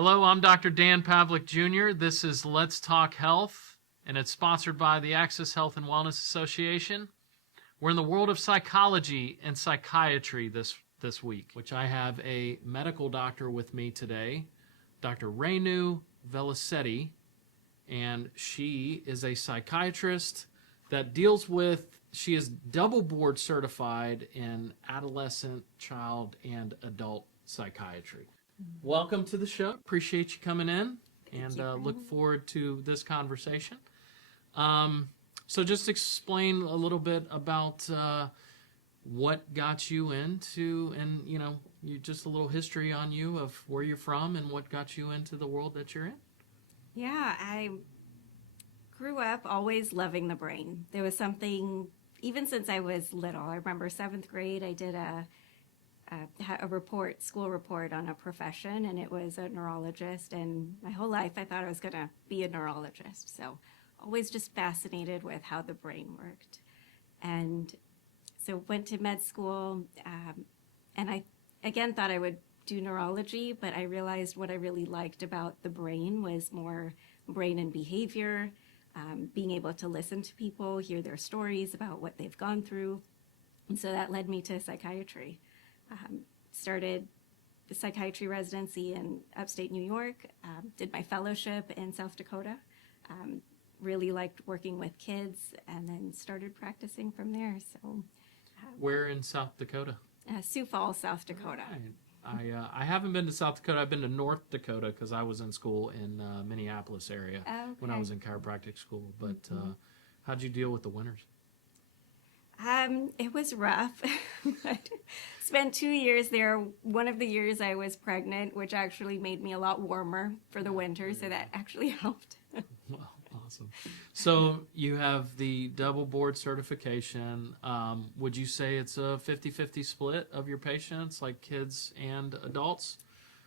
Hello, I'm Dr. Dan Pavlik Jr. This is Let's Talk Health, and it's sponsored by the Access Health and Wellness Association. We're in the world of psychology and psychiatry this week, which I have a medical doctor with me today, Dr. Renu Velisetty, and she is a psychiatrist that deals with, she is double board certified in adolescent, child, and adult psychiatry. Welcome to the show. Appreciate you coming in, and look forward to this conversation. So just explain a little bit about what got you into, and you just a little history on you of where you're from and what got you into the world that you're in. Yeah, I grew up always loving the brain. There was something, even since I was little. I remember 7th grade, I did a school report on a profession, and it was a neurologist. And my whole life, I thought I was going to be a neurologist. So always just fascinated with how the brain worked. And so went to med school, and I, again, thought I would do neurology, but I realized what I really liked about the brain was more brain and behavior, being able to listen to people, hear their stories about what they've gone through. And so that led me to psychiatry. Started the psychiatry residency in upstate New York, did my fellowship in South Dakota, really liked working with kids, and then started practicing from there. So, Where in South Dakota? Sioux Falls, South Dakota. Right. I haven't been to South Dakota. I've been to North Dakota because I was in school in Minneapolis area when I was in chiropractic school. But how'd you deal with the winters? It was rough. Spent 2 years there. One of the years I was pregnant, which actually made me a lot warmer for the winter, so that actually helped. Well, awesome. So you have the double board certification. Would you say it's a 50-50 split of your patients, like kids and adults?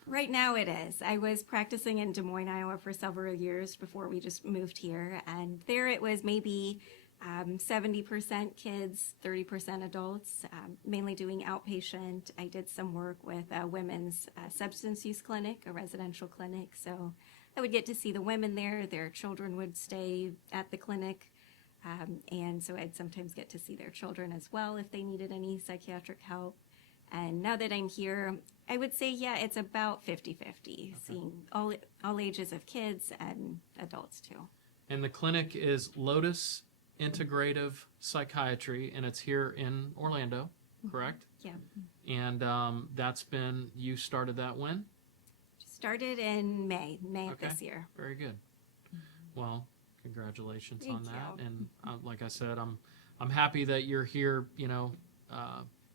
Right now it is. I was practicing in Des Moines, Iowa for several years before we just moved here, and there it was maybe 70% kids, 30% adults, mainly doing outpatient. I did some work with a women's substance use clinic, a residential clinic. So I would get to see the women there. Their children would stay at the clinic. And so I'd sometimes get to see their children as well if they needed any psychiatric help. And now that I'm here, I would say, yeah, it's about 50-50, okay. Seeing all ages of kids and adults too. And the clinic is Lotus Integrative Psychiatry, and it's here in Orlando, correct? Yeah. And you started that when? Started in May of this year. Very good. Well, congratulations on that. Thank you. And like I said, I'm happy that you're here,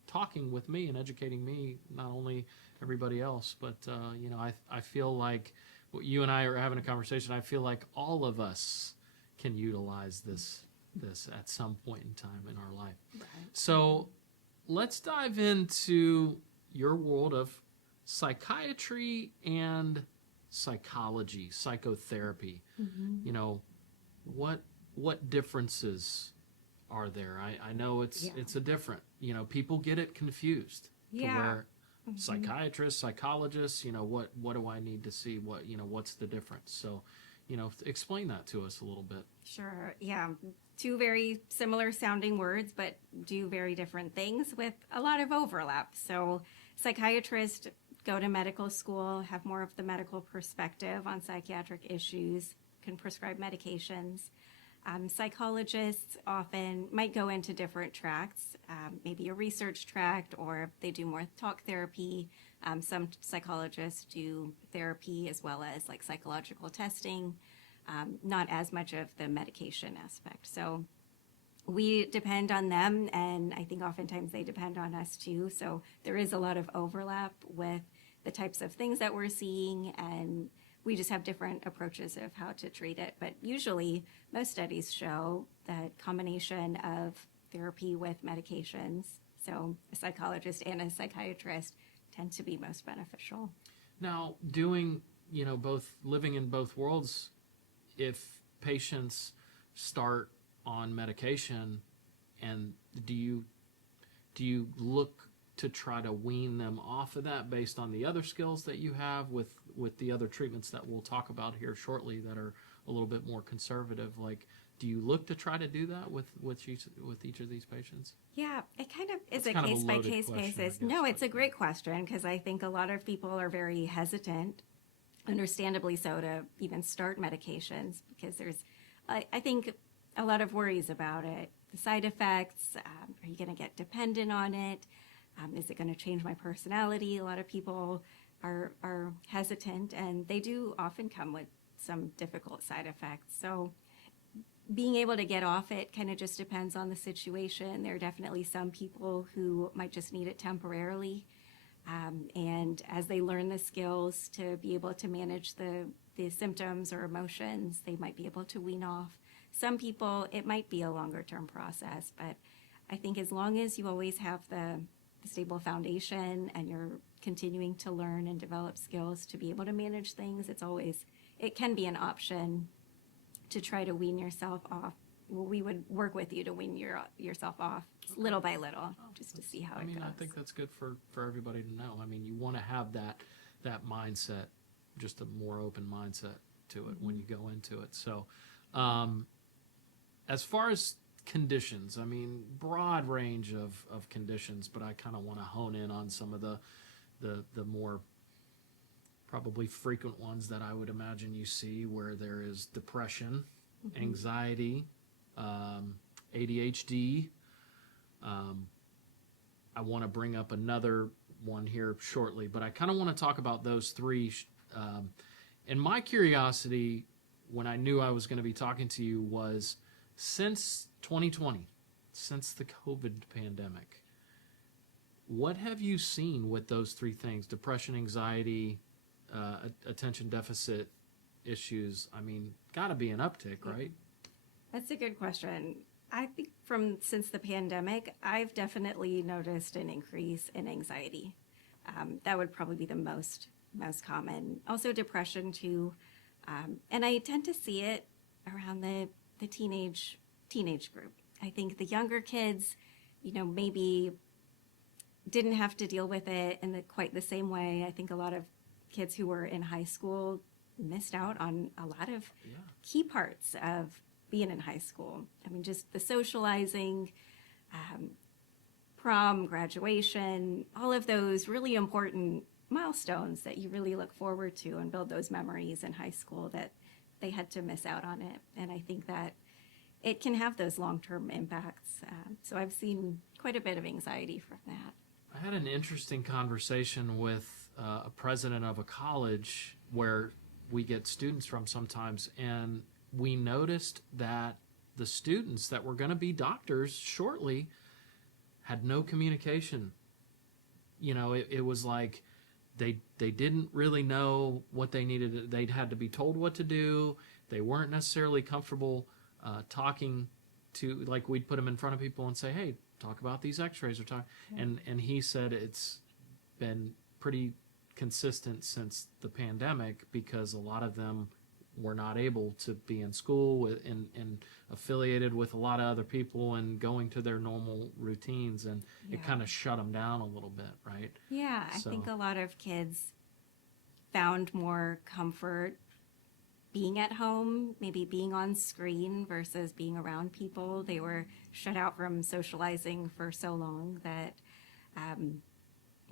talking with me and educating me, not only everybody else, but I feel like you and I are having a conversation. I feel like all of us can utilize this at some point in time in our life. Right. So let's dive into your world of psychiatry and psychology, psychotherapy. Mm-hmm. What differences are there? I know it's a different, people get it confused. Yeah. To where psychiatrists, psychologists, what do I need to see? What's the difference? So, explain that to us a little bit. Sure. Yeah. 2 very similar sounding words, but do very different things with a lot of overlap. So psychiatrists go to medical school, have more of the medical perspective on psychiatric issues, can prescribe medications. Psychologists often might go into different tracks, maybe a research tract, or they do more talk therapy. Some psychologists do therapy as well as like psychological testing, not as much of the medication aspect. So we depend on them, and I think oftentimes they depend on us too. So there is a lot of overlap with the types of things that we're seeing, and we just have different approaches of how to treat it. But usually most studies show that combination of therapy with medications, so a psychologist and a psychiatrist, tend to be most beneficial. Now, doing, both, living in both worlds, if patients start on medication, and do you look to try to wean them off of that based on the other skills that you have with the other treatments that we'll talk about here shortly that are a little bit more conservative? Like, do you look to try to do that with each of these patients? Yeah, it kind of is That's a kind of a case by loaded case question, I basis. guess, No, but it's a great question because I think a lot of people are very hesitant, understandably so, to even start medications because there's, I think, a lot of worries about it. The side effects, are you going to get dependent on it? Is it going to change my personality? A lot of people are hesitant, and they do often come with some difficult side effects. So being able to get off it kind of just depends on the situation. There are definitely some people who might just need it temporarily. And as they learn the skills to be able to manage the symptoms or emotions, they might be able to wean off. Some people, it might be a longer term process, but I think as long as you always have the stable foundation and you're continuing to learn and develop skills to be able to manage things, it can be an option to try to wean yourself off. Well, we would work with you to wean yourself off little by little, just to see how it goes. I think that's good for everybody to know. I mean, you want to have that mindset, just a more open mindset to it when you go into it. So, as far as conditions, I mean, broad range of conditions, but I kind of want to hone in on some of the more probably frequent ones that I would imagine you see, where there is depression, anxiety, ADHD. I want to bring up another one here shortly, but I kind of want to talk about those three. And my curiosity, when I knew I was going to be talking to you, was since 2020, since the COVID pandemic, what have you seen with those three things? Depression, anxiety, attention deficit issues. I mean, got to be an uptick, right? That's a good question. I think since the pandemic, I've definitely noticed an increase in anxiety. That would probably be the most common. Also depression too. And I tend to see it around the teenage group. I think the younger kids, maybe didn't have to deal with it in quite the same way. I think a lot of kids who were in high school missed out on a lot of key parts of being in high school. I mean, just the socializing, prom, graduation, all of those really important milestones that you really look forward to and build those memories in high school, that they had to miss out on it. And I think that it can have those long-term impacts. So I've seen quite a bit of anxiety from that. I had an interesting conversation with a president of a college where we get students from sometimes, and we noticed that the students that were going to be doctors shortly had no communication. It was like they didn't really know what they needed. They'd had to be told what to do. They weren't necessarily comfortable talking to, like, we'd put them in front of people and say, hey, talk about these x-rays or talk. Yeah. And he said it's been pretty consistent since the pandemic because a lot of them were not able to be in school and affiliated with a lot of other people and going to their normal routines, and it kind of shut them down a little bit, right? Yeah, I think a lot of kids found more comfort being at home, maybe being on screen versus being around people. They were shut out from socializing for so long that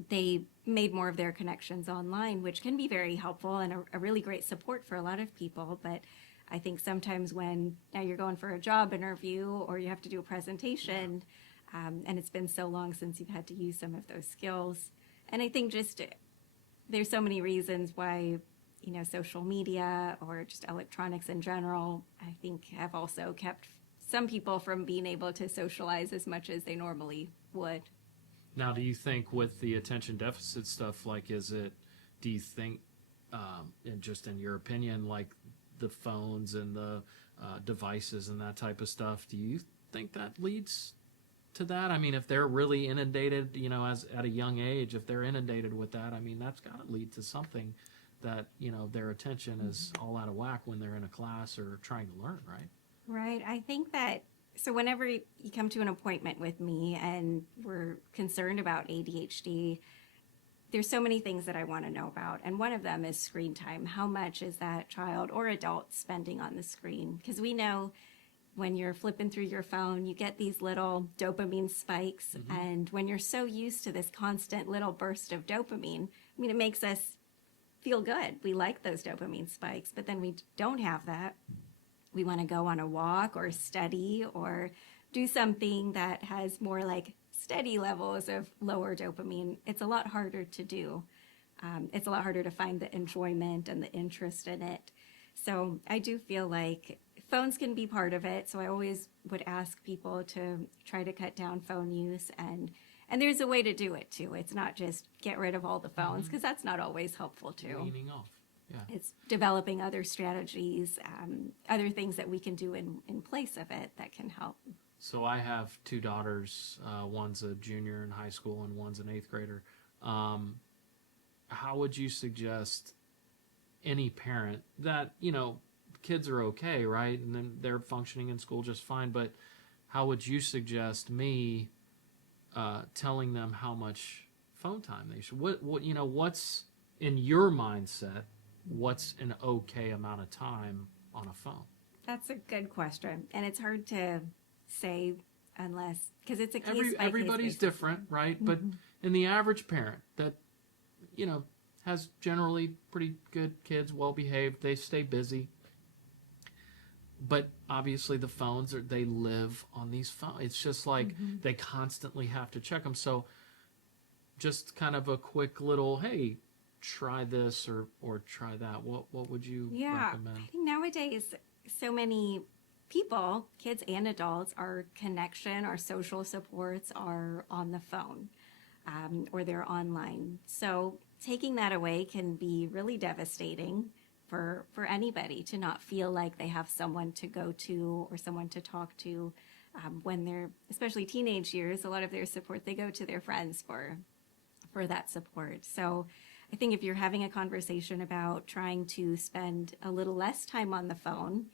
they made more of their connections online, which can be very helpful and a really great support for a lot of people. But I think sometimes when now you're going for a job interview or you have to do a presentation, and it's been so long since you've had to use some of those skills. And I think just there's so many reasons why, social media or just electronics in general, I think have also kept some people from being able to socialize as much as they normally would. Now, do you think with the attention deficit stuff, do you think, and just in your opinion, like the phones and the devices and that type of stuff, do you think that leads to that? I mean, if they're really inundated, as at a young age, if they're inundated with that, I mean, that's got to lead to something that, their attention is all out of whack when they're in a class or trying to learn, right? Right. I think that So whenever you come to an appointment with me and we're concerned about ADHD, there's so many things that I want to know about. And one of them is screen time. How much is that child or adult spending on the screen? Because we know when you're flipping through your phone, you get these little dopamine spikes. Mm-hmm. And when you're so used to this constant little burst of dopamine, I mean, it makes us feel good. We like those dopamine spikes, but then we don't have that. We want to go on a walk or study or do something that has more like steady levels of lower dopamine. It's a lot harder to do. It's a lot harder to find the enjoyment and the interest in it. So I do feel like phones can be part of it. So I always would ask people to try to cut down phone use, and there's a way to do it too. It's not just get rid of all the phones, because that's not always helpful too. Weaning off. Yeah. It's developing other strategies, other things that we can do in place of it that can help. So I have two daughters. One's a junior in high school and one's an eighth grader. How would you suggest any parent that, kids are okay, right? And then they're functioning in school just fine. But how would you suggest me telling them how much phone time they should? What's in your mindset? What's an okay amount of time on a phone? That's a good question, and it's hard to say unless, because it's a case by case everybody's basis. different, right? But in the average parent that has generally pretty good kids, well behaved, they stay busy, but obviously the phones they live on these phones. It's just like they constantly have to check them. So just kind of a quick little, hey, try this or try that. What would you recommend? I think nowadays so many people, kids and adults, our connection, our social supports are on the phone, or they're online. So taking that away can be really devastating for anybody to not feel like they have someone to go to or someone to talk to. When they're, especially teenage years, a lot of their support, they go to their friends for that support. So I think if you're having a conversation about trying to spend a little less time on the phone,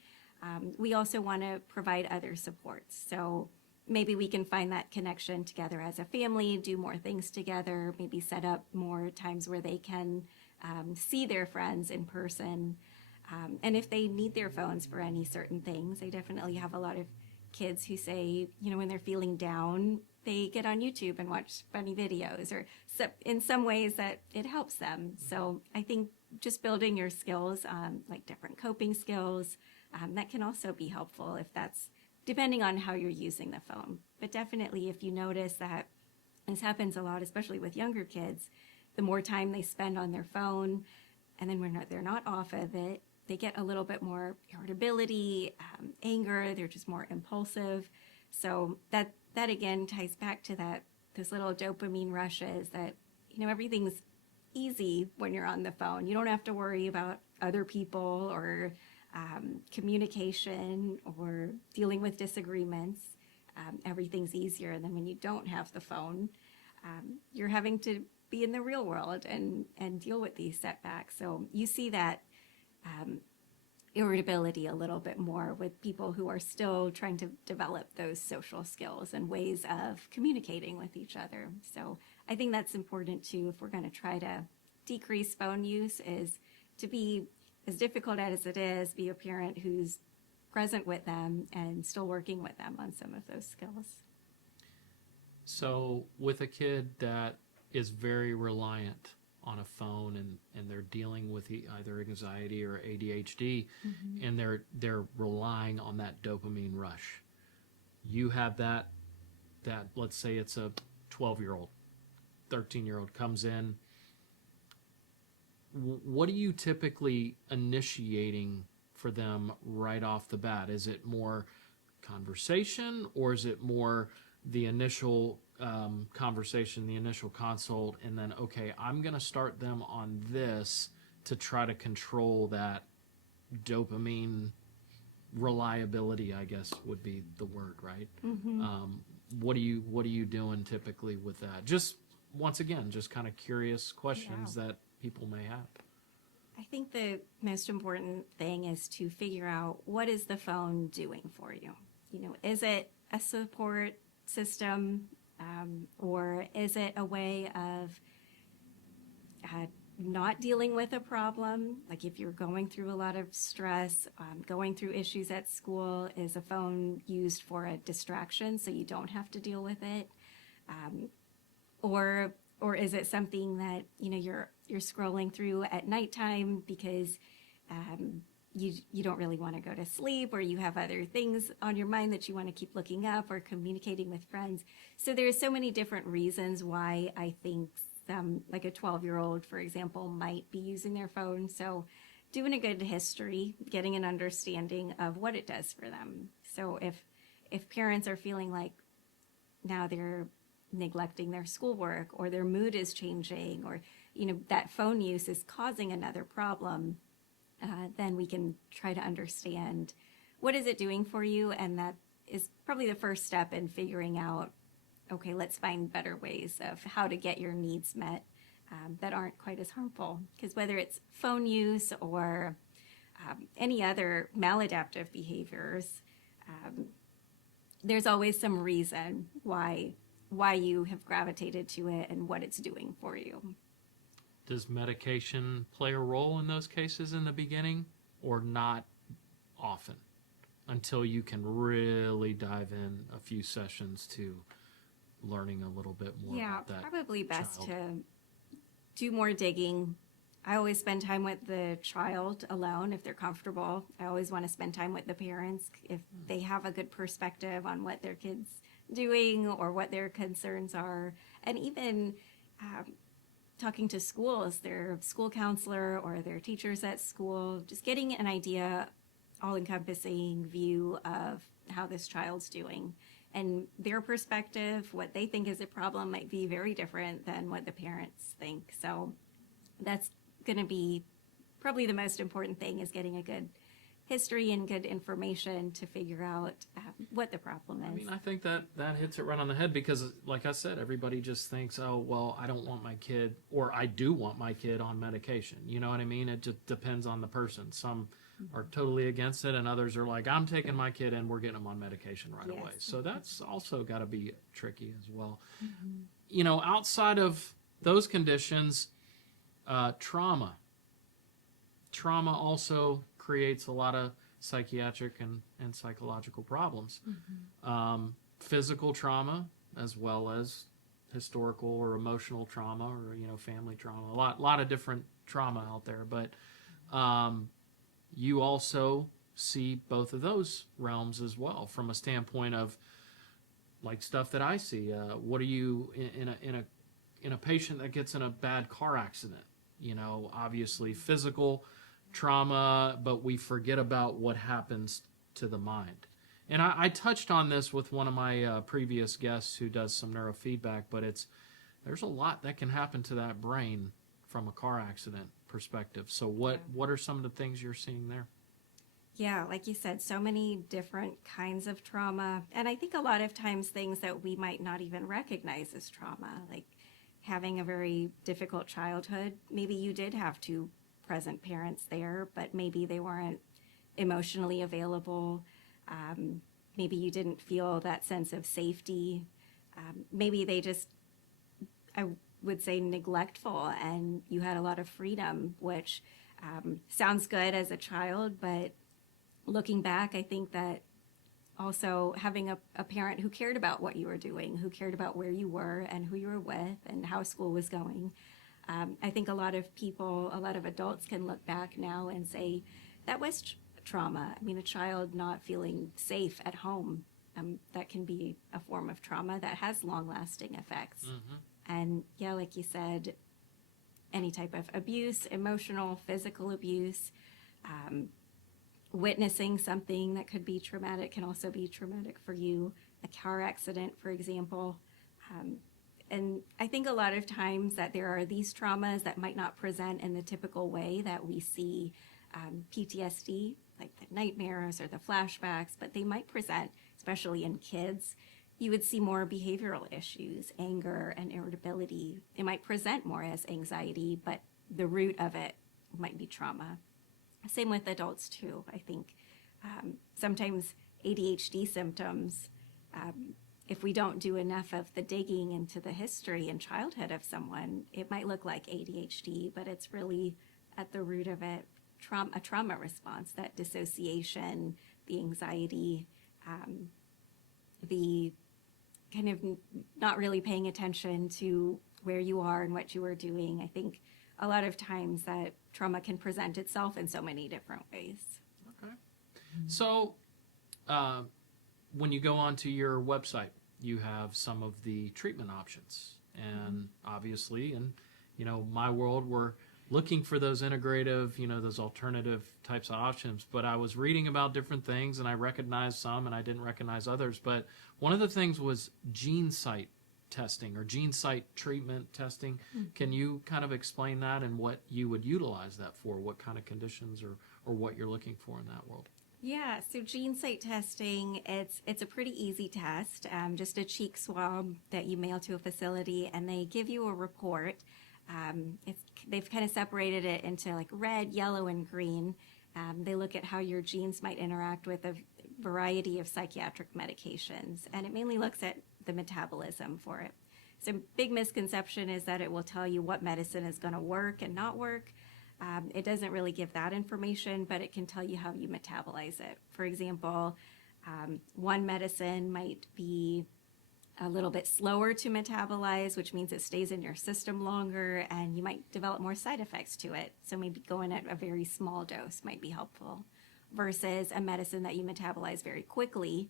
we also want to provide other supports. So maybe we can find that connection together as a family, do more things together, maybe set up more times where they can see their friends in person. And if they need their phones for any certain things, I definitely have a lot of kids who say, when they're feeling down, they get on YouTube and watch funny videos, or in some ways that it helps them. So I think just building your skills, like different coping skills, that can also be helpful if that's depending on how you're using the phone. But definitely if you notice that this happens a lot, especially with younger kids, the more time they spend on their phone, and then when they're not off of it, they get a little bit more irritability, anger, they're just more impulsive. So that again ties back to those little dopamine rushes that, everything's easy when you're on the phone. You don't have to worry about other people or communication or dealing with disagreements. Everything's easier. And then when you don't have the phone, you're having to be in the real world and deal with these setbacks. So you see that irritability a little bit more with people who are still trying to develop those social skills and ways of communicating with each other. So I think that's important too, if we're going to try to decrease phone use, is to be, as difficult as it is, be a parent who's present with them and still working with them on some of those skills. So with a kid that is very reliant on a phone and they're dealing with either anxiety or ADHD, and they're relying on that dopamine rush. You have that let's say it's a 12-year-old, 13-year-old comes in. What are you typically initiating for them right off the bat? Is it more conversation, or is it more the initial conversation, the initial consult, and then, okay, I'm going to start them on this to try to control that dopamine reliability, I guess would be the word, right? What are you doing typically with that? Just once again, just kind of curious questions that people may have. I think the most important thing is to figure out, what is the phone doing for you? Is it a support system, or is it a way of not dealing with a problem? Like if you're going through a lot of stress, going through issues at school, is a phone used for a distraction so you don't have to deal with it? Or is it something that you're scrolling through at nighttime because you don't really want to go to sleep, or you have other things on your mind that you want to keep looking up or communicating with friends? So there's so many different reasons why I think like a 12-year-old, for example, might be using their phone. So doing a good history, getting an understanding of what it does for them. So if parents are feeling like now they're neglecting their schoolwork, or their mood is changing, or that phone use is causing another problem, then we can try to understand what is it doing for you. And that is probably the first step in figuring out, okay, let's find better ways of how to get your needs met that aren't quite as harmful. Because whether it's phone use or any other maladaptive behaviors, there's always some reason why you have gravitated to it and what it's doing for you. Does medication play a role in those cases in the beginning, or not often, until you can really dive in a few sessions to learning a little bit more about that? Probably best child? to do more digging. I always spend time with the child alone if they're comfortable. I always want to spend time with the parents if they have a good perspective on what their kid's doing or what their concerns are. And even talking to schools, their school counselor or their teachers at school, just getting an idea, all-encompassing view of how this child's doing. And their perspective, what they think is a problem, might be very different than what the parents think. So that's going to be probably the most important thing, is getting a good history and good information to figure out what the problem is. I mean, I think that hits it right on the head, because, like I said, everybody just thinks, oh, well, I don't want my kid, or I do want my kid on medication. You know what I mean? It just depends on the person. Some are totally against it, and others are like, I'm taking my kid and we're getting them on medication right away. So that's also got to be tricky as well. Outside of those conditions, trauma also creates a lot of psychiatric and psychological problems. Physical trauma, as well as historical or emotional trauma, or family trauma. A lot of different trauma out there, but you also see both of those realms as well, from a standpoint of like stuff that I see. What are you in a patient that gets in a bad car accident? Obviously physical trauma, but we forget about what happens to the mind. And I touched on this with one of my previous guests who does some neurofeedback, but there's a lot that can happen to that brain from a car accident perspective. So what are some of the things you're seeing there? Yeah, like you said, so many different kinds of trauma. And I think a lot of times things that we might not even recognize as trauma, like having a very difficult childhood. Maybe you did have two present parents there, but maybe they weren't emotionally available. Maybe you didn't feel that sense of safety. Maybe they just, I would say, neglectful, and you had a lot of freedom, which sounds good as a child, but looking back, I think that also having a parent who cared about what you were doing, who cared about where you were and who you were with and how school was going. I think a lot of adults can look back now and say that was trauma. I mean, a child not feeling safe at home, that can be a form of trauma that has long-lasting effects. And yeah, like you said, any type of abuse, emotional, physical abuse, witnessing something that could be traumatic can also be traumatic for you. A car accident, for example. And I think a lot of times that there are these traumas that might not present in the typical way that we see PTSD, like the nightmares or the flashbacks, but they might present, especially in kids. You would see more behavioral issues, anger and irritability. It might present more as anxiety, but the root of it might be trauma. Same with adults too. I think sometimes ADHD symptoms, if we don't do enough of the digging into the history and childhood of someone, it might look like ADHD, but it's really at the root of it a trauma response, that dissociation, the anxiety, the kind of not really paying attention to where you are and what you are doing. I think a lot of times that trauma can present itself in so many different ways. Okay. So when you go onto your website, you have some of the treatment options. And obviously, in my world, we're looking for those integrative, those alternative types of options. But I was reading about different things, and I recognized some, and I didn't recognize others. But one of the things was gene site testing or gene site treatment testing. Can you kind of explain that and what you would utilize that for? What kind of conditions or what you're looking for in that world? Yeah, so gene site testing, it's a pretty easy test, just a cheek swab that you mail to a facility, and they give you a report. They've kind of separated it into like red, yellow, and green. They look at how your genes might interact with a variety of psychiatric medications, and it mainly looks at the metabolism for it. So big misconception is that it will tell you what medicine is going to work and not work. It doesn't really give that information, but it can tell you how you metabolize it. For example, one medicine might be a little bit slower to metabolize, which means it stays in your system longer, and you might develop more side effects to it. So maybe going at a very small dose might be helpful, versus a medicine that you metabolize very quickly.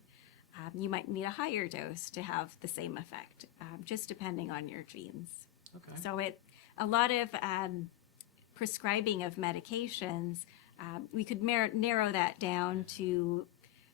You might need a higher dose to have the same effect, just depending on your genes. Okay. So a lot of prescribing of medications, we could narrow that down to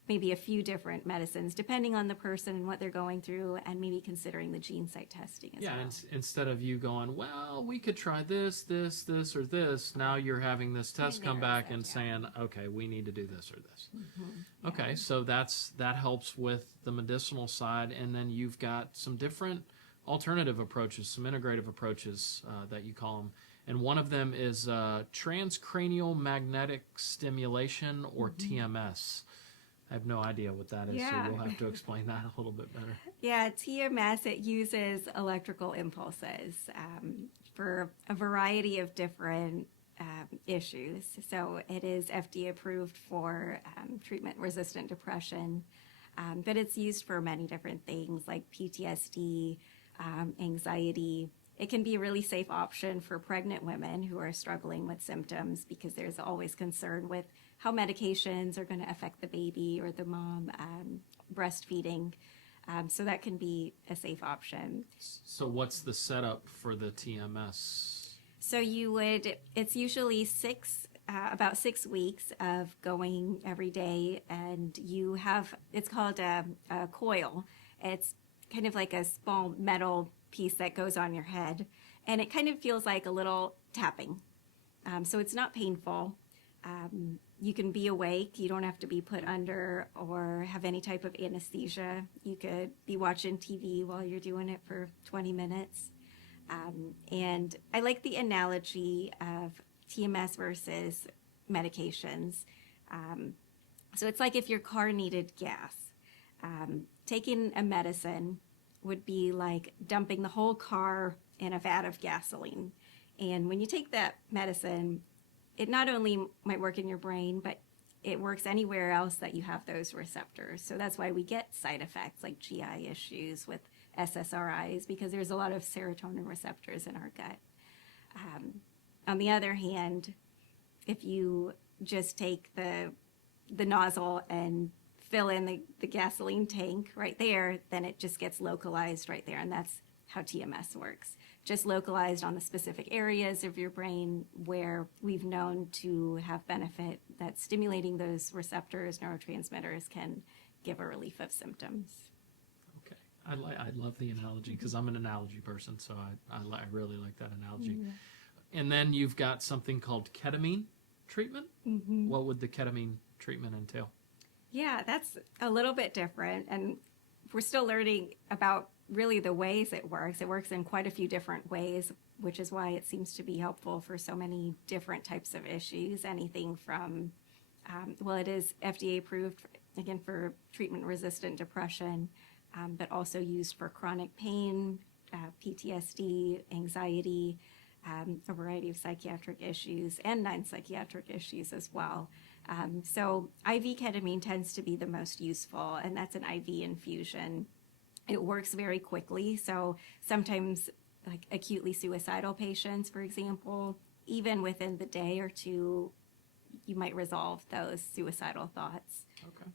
maybe a few different medicines, depending on the person and what they're going through, and maybe considering the gene site testing as well. Yeah, instead of you going, well, we could try this, or this, now you're having this test come back and saying, okay, we need to do this or this. Mm-hmm. Okay, so that helps with the medicinal side, and then you've got some different alternative approaches, some integrative approaches that you call them. And one of them is transcranial magnetic stimulation, or TMS. I have no idea what that is, so you'll have to explain that a little bit better. Yeah, TMS, it uses electrical impulses for a variety of different issues. So it is FDA approved for treatment-resistant depression, but it's used for many different things like PTSD, anxiety. It can be a really safe option for pregnant women who are struggling with symptoms, because there's always concern with how medications are going to affect the baby or the mom breastfeeding. So that can be a safe option. So what's the setup for the TMS? So it's usually about 6 weeks of going every day, and it's called a coil. It's kind of like a small metal piece that goes on your head, and it kind of feels like a little tapping. So it's not painful. You can be awake. You don't have to be put under or have any type of anesthesia. You could be watching TV while you're doing it for 20 minutes. And I like the analogy of TMS versus medications. So it's like if your car needed gas. Taking a medicine would be like dumping the whole car in a vat of gasoline. And when you take that medicine, it not only might work in your brain, but it works anywhere else that you have those receptors. So that's why we get side effects like GI issues with SSRIs, because there's a lot of serotonin receptors in our gut. On the other hand, if you just take the nozzle and fill in the gasoline tank right there, then it just gets localized right there. And that's how TMS works. Just localized on the specific areas of your brain where we've known to have benefit, that stimulating those receptors, neurotransmitters, can give a relief of symptoms. Okay. I love the analogy, because I'm an analogy person, so I really like that analogy. Mm-hmm. And then you've got something called ketamine treatment. Mm-hmm. What would the ketamine treatment entail? Yeah, that's a little bit different, and we're still learning about really the ways it works. It works in quite a few different ways, which is why it seems to be helpful for so many different types of issues. Anything from, it is FDA approved again, for treatment-resistant depression, but also used for chronic pain, PTSD, anxiety, a variety of psychiatric issues and non-psychiatric issues as well. So IV ketamine tends to be the most useful, and that's an IV infusion. It works very quickly, so sometimes like acutely suicidal patients, for example, even within the day or two, you might resolve those suicidal thoughts. Okay.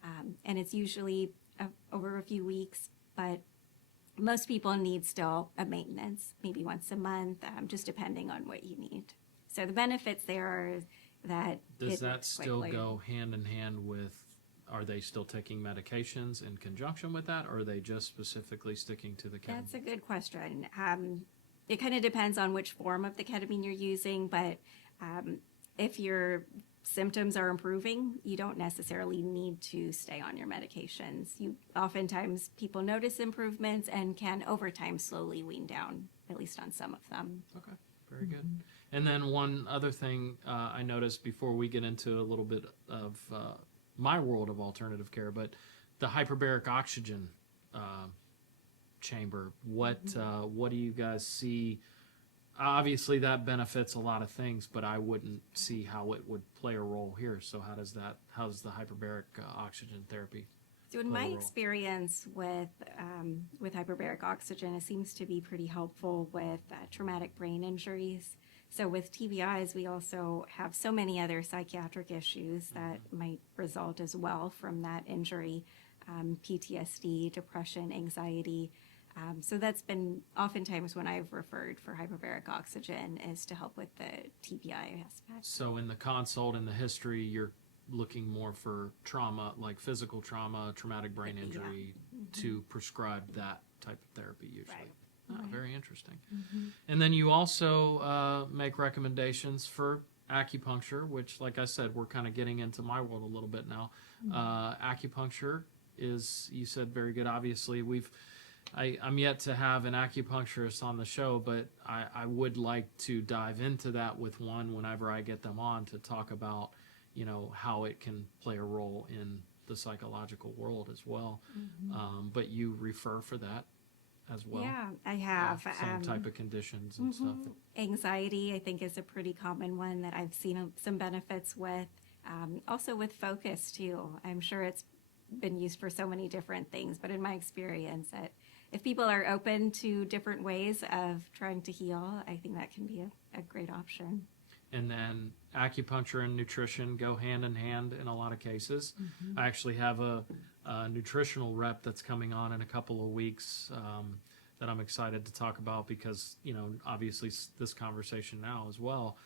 And it's usually over a few weeks, but most people need still a maintenance, maybe once a month, just depending on what you need. So the benefits there are that Does it that works still quickly. go hand in hand with, are they still taking medications in conjunction with that, or are they just specifically sticking to the ketamine? That's a good question. It kind of depends on which form of the ketamine you're using, but if your symptoms are improving, you don't necessarily need to stay on your medications. Oftentimes people notice improvements and can over time slowly wean down, at least on some of them. Okay, very good. And then one other thing I noticed before we get into a little bit of my world of alternative care, but the hyperbaric oxygen chamber. What do you guys see? Obviously, that benefits a lot of things, but I wouldn't see how it would play a role here. So how does the hyperbaric oxygen therapy? So in my experience with hyperbaric oxygen, it seems to be pretty helpful with traumatic brain injuries. So with TBIs, we also have so many other psychiatric issues that might result as well from that injury, PTSD, depression, anxiety. So that's been oftentimes when I've referred for hyperbaric oxygen is to help with the TBI aspect. So in the consult, in the history, you're looking more for trauma, like physical trauma, traumatic brain injury, to prescribe that type of therapy usually. Right. Oh, very interesting. And then you also make recommendations for acupuncture, which, like I said, we're kind of getting into my world a little bit now. Acupuncture is, you said, very good. Obviously, I'm yet to have an acupuncturist on the show, but I would like to dive into that with one whenever I get them on to talk about, how it can play a role in the psychological world as well. But you refer for that as well. Yeah, I have. Same type of conditions and stuff. Anxiety, I think, is a pretty common one that I've seen some benefits with. Also with focus, too. I'm sure it's been used for so many different things, but in my experience, if people are open to different ways of trying to heal, I think that can be a great option. And then acupuncture and nutrition go hand in hand in a lot of cases. I actually have a nutritional rep that's coming on in a couple of weeks that I'm excited to talk about because, obviously this conversation now as well.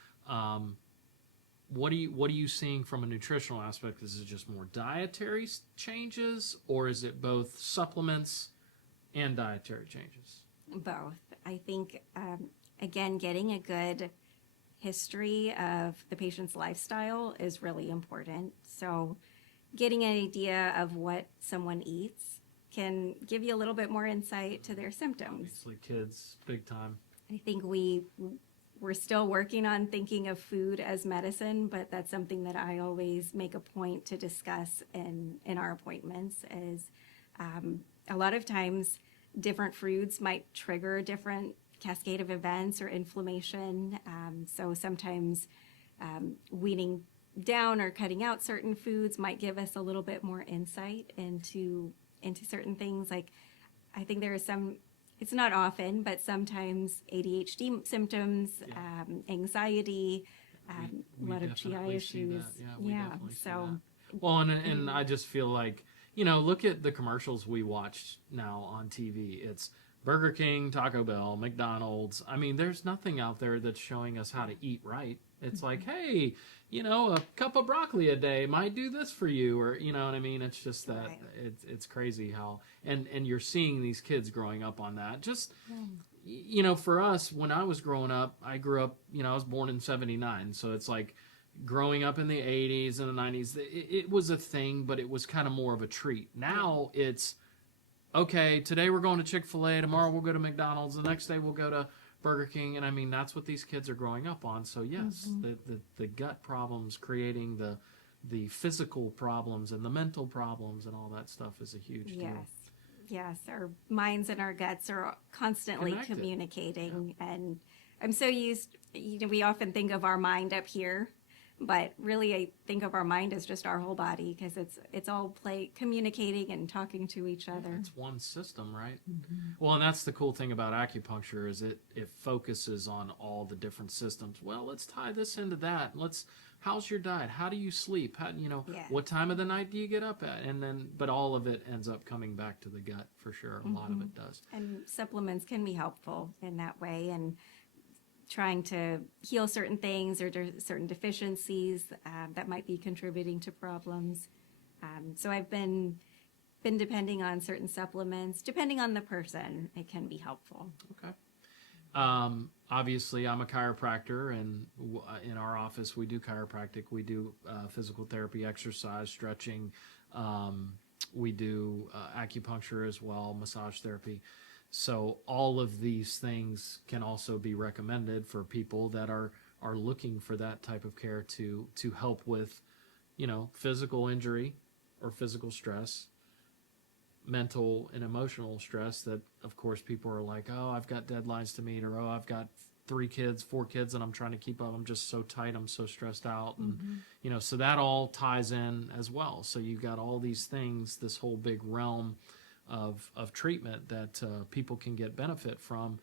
What are you seeing from a nutritional aspect? Is it just more dietary changes, or is it both supplements and dietary changes? Both. I think, again, getting a good history of the patient's lifestyle is really important. So getting an idea of what someone eats can give you a little bit more insight to their symptoms. Obviously, kids, big time. I think we're still working on thinking of food as medicine, but that's something that I always make a point to discuss in our appointments is a lot of times different foods might trigger different cascade of events or inflammation. So sometimes weaning down or cutting out certain foods might give us a little bit more insight into certain things. Like I think there are some, it's not often, but sometimes ADHD symptoms, anxiety, a lot of GI issues. We definitely see that. Well, and I just feel like, look at the commercials we watch now on TV. It's Burger King, Taco Bell, McDonald's. I mean, there's nothing out there that's showing us how to eat right. It's like, hey, a cup of broccoli a day might do this for you, or you know what I mean? It's just that it's crazy how, and you're seeing these kids growing up on that. Just, for us, when I was growing up, I grew up, I was born in 79. So it's like growing up in the 80s and the 90s, it was a thing, but it was kind of more of a treat. Now it's, okay, today we're going to Chick-fil-A, tomorrow we'll go to McDonald's, the next day we'll go to Burger King, and I mean, that's what these kids are growing up on. So yes, the gut problems, creating the the physical problems and the mental problems and all that stuff is a huge deal. Yes, our minds and our guts are constantly Connected. communicating. And I'm so used, we often think of our mind up here, but really I think of our mind as just our whole body, because it's all communicating and talking to each other. It's one system, right? Well, and that's the cool thing about acupuncture is it focuses on all the different systems. Well, let's tie this into that. How's your diet? How do you sleep? How, what time of the night do you get up at? And then, but all of it ends up coming back to the gut for sure. A lot of it does. And supplements can be helpful in that way, and trying to heal certain things or certain deficiencies that might be contributing to problems. So I've been depending on certain supplements. Depending on the person, it can be helpful. Okay. Obviously, I'm a chiropractor, and in our office, we do chiropractic. We do physical therapy, exercise, stretching. We do acupuncture as well, massage therapy. So all of these things can also be recommended for people that are looking for that type of care to help with, physical injury or physical stress, mental and emotional stress that, of course, people are like, oh, I've got deadlines to meet, or, oh, I've got 4 kids, and I'm trying to keep up. I'm just so tight. I'm so stressed out. And, so that all ties in as well. So you've got all these things, this whole big realm of treatment that people can get benefit from,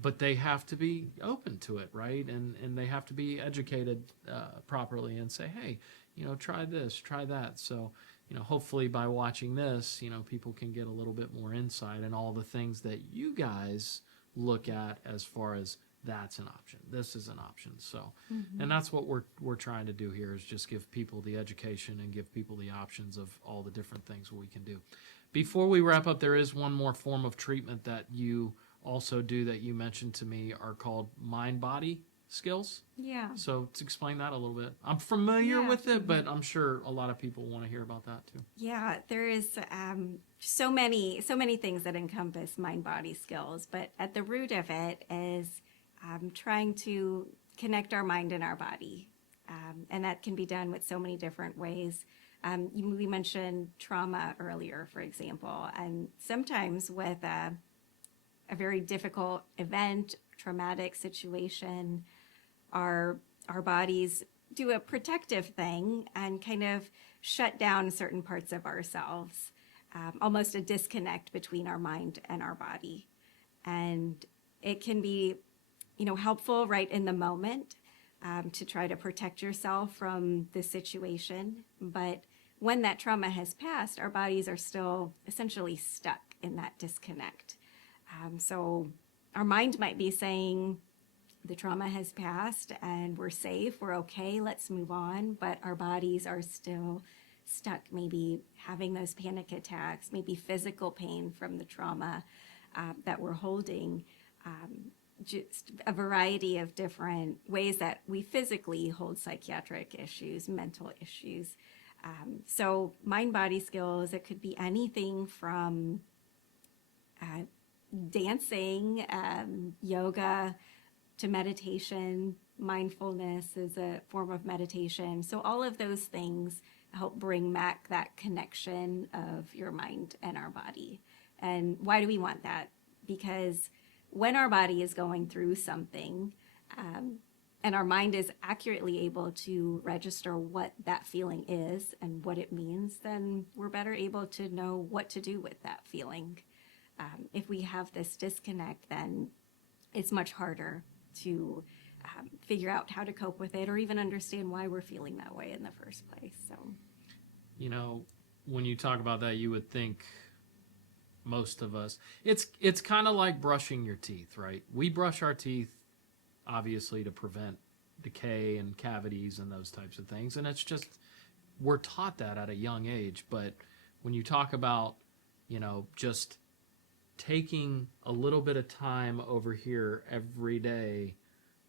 but they have to be open to it, right? And they have to be educated properly and say, hey, try this, try that. So, hopefully by watching this, people can get a little bit more insight in all the things that you guys look at as far as that's an option, this is an option. So, and that's what we're trying to do here, is just give people the education and give people the options of all the different things we can do. Before we wrap up, there is one more form of treatment that you also do that you mentioned to me are called mind-body skills. Yeah. So to explain that a little bit. I'm familiar with it, but I'm sure a lot of people want to hear about that too. Yeah, there is so many things that encompass mind-body skills, but at the root of it is trying to connect our mind and our body. And that can be done with so many different ways. We mentioned trauma earlier, for example, and sometimes with a very difficult event, traumatic situation, our bodies do a protective thing and kind of shut down certain parts of ourselves, almost a disconnect between our mind and our body. And it can be, helpful right in the moment to try to protect yourself from the situation. But when that trauma has passed, our bodies are still essentially stuck in that disconnect. So our mind might be saying the trauma has passed and we're safe, we're okay, let's move on. But our bodies are still stuck, maybe having those panic attacks, maybe physical pain from the trauma that we're holding. Just a variety of different ways that we physically hold psychiatric issues, mental issues. So mind-body skills, it could be anything from dancing, yoga, to meditation. Mindfulness is a form of meditation. So all of those things help bring back that connection of your mind and our body. And why do we want that? Because when our body is going through something, and our mind is accurately able to register what that feeling is and what it means, then we're better able to know what to do with that feeling. If we have this disconnect, then it's much harder to figure out how to cope with it or even understand why we're feeling that way in the first place. So, when you talk about that, you would think most of us, it's kind of like brushing your teeth, right? We brush our teeth obviously to prevent decay and cavities and those types of things, and it's just we're taught that at a young age. But when you talk about just taking a little bit of time over here every day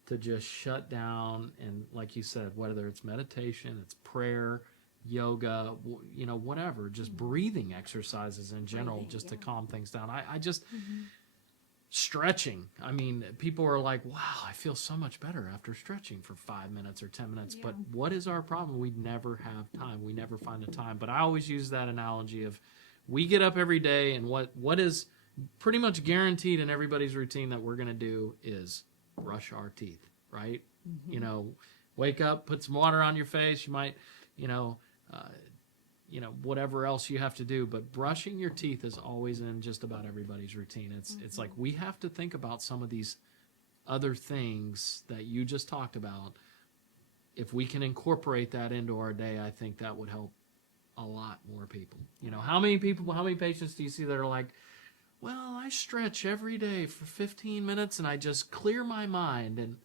to just shut down, and like you said, whether it's meditation, it's prayer, yoga, whatever, just breathing exercises in general, to calm things down. I just, stretching. I mean, people are like, wow, I feel so much better after stretching for 5 minutes or 10 minutes. Yeah. But what is our problem? We never have time. We never find the time. But I always use that analogy of we get up every day, and what is pretty much guaranteed in everybody's routine that we're going to do is brush our teeth, right? Mm-hmm. You know, wake up, put some water on your face. You might, whatever else you have to do, but brushing your teeth is always in just about everybody's routine. It's like we have to think about some of these other things that you just talked about. If we can incorporate that into our day, I think that would help a lot more people. You know, how many patients do you see that are like, well, I stretch every day for 15 minutes and I just clear my mind? And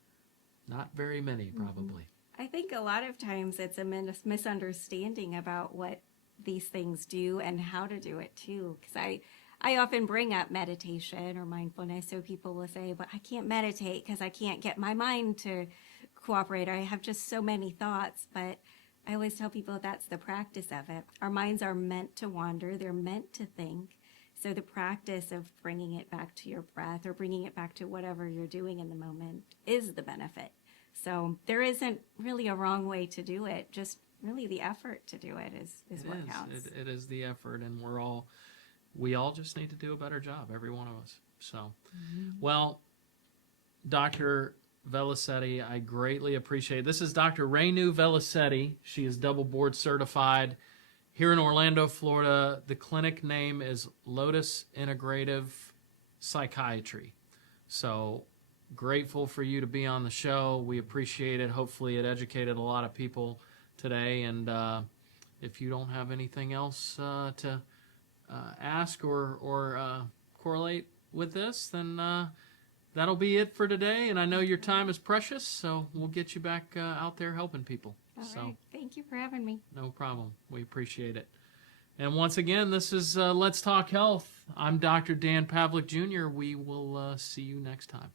not very many, probably. I think a lot of times it's a misunderstanding about what these things do and how to do it too. Because I often bring up meditation or mindfulness, so people will say, but I can't meditate because I can't get my mind to cooperate. I have just so many thoughts. But I always tell people that's the practice of it. Our minds are meant to wander. They're meant to think. So the practice of bringing it back to your breath or bringing it back to whatever you're doing in the moment is the benefit. So there isn't really a wrong way to do it. Just really the effort to do it is what counts. It is the effort, and we all just need to do a better job, every one of us. So, well, Dr. Velisetty, I greatly appreciate it. This is Dr. Renu Velisetty. She is double board certified here in Orlando, Florida. The clinic name is Lotus Integrative Psychiatry. So grateful for you to be on the show. We appreciate it. Hopefully it educated a lot of people today. And if you don't have anything else to ask or correlate with this, then that'll be it for today. And I know your time is precious, so we'll get you back out there helping people. All right. Thank you for having me. No problem. We appreciate it. And once again, this is Let's Talk Health. I'm Dr. Dan Pavlik Jr. We will see you next time.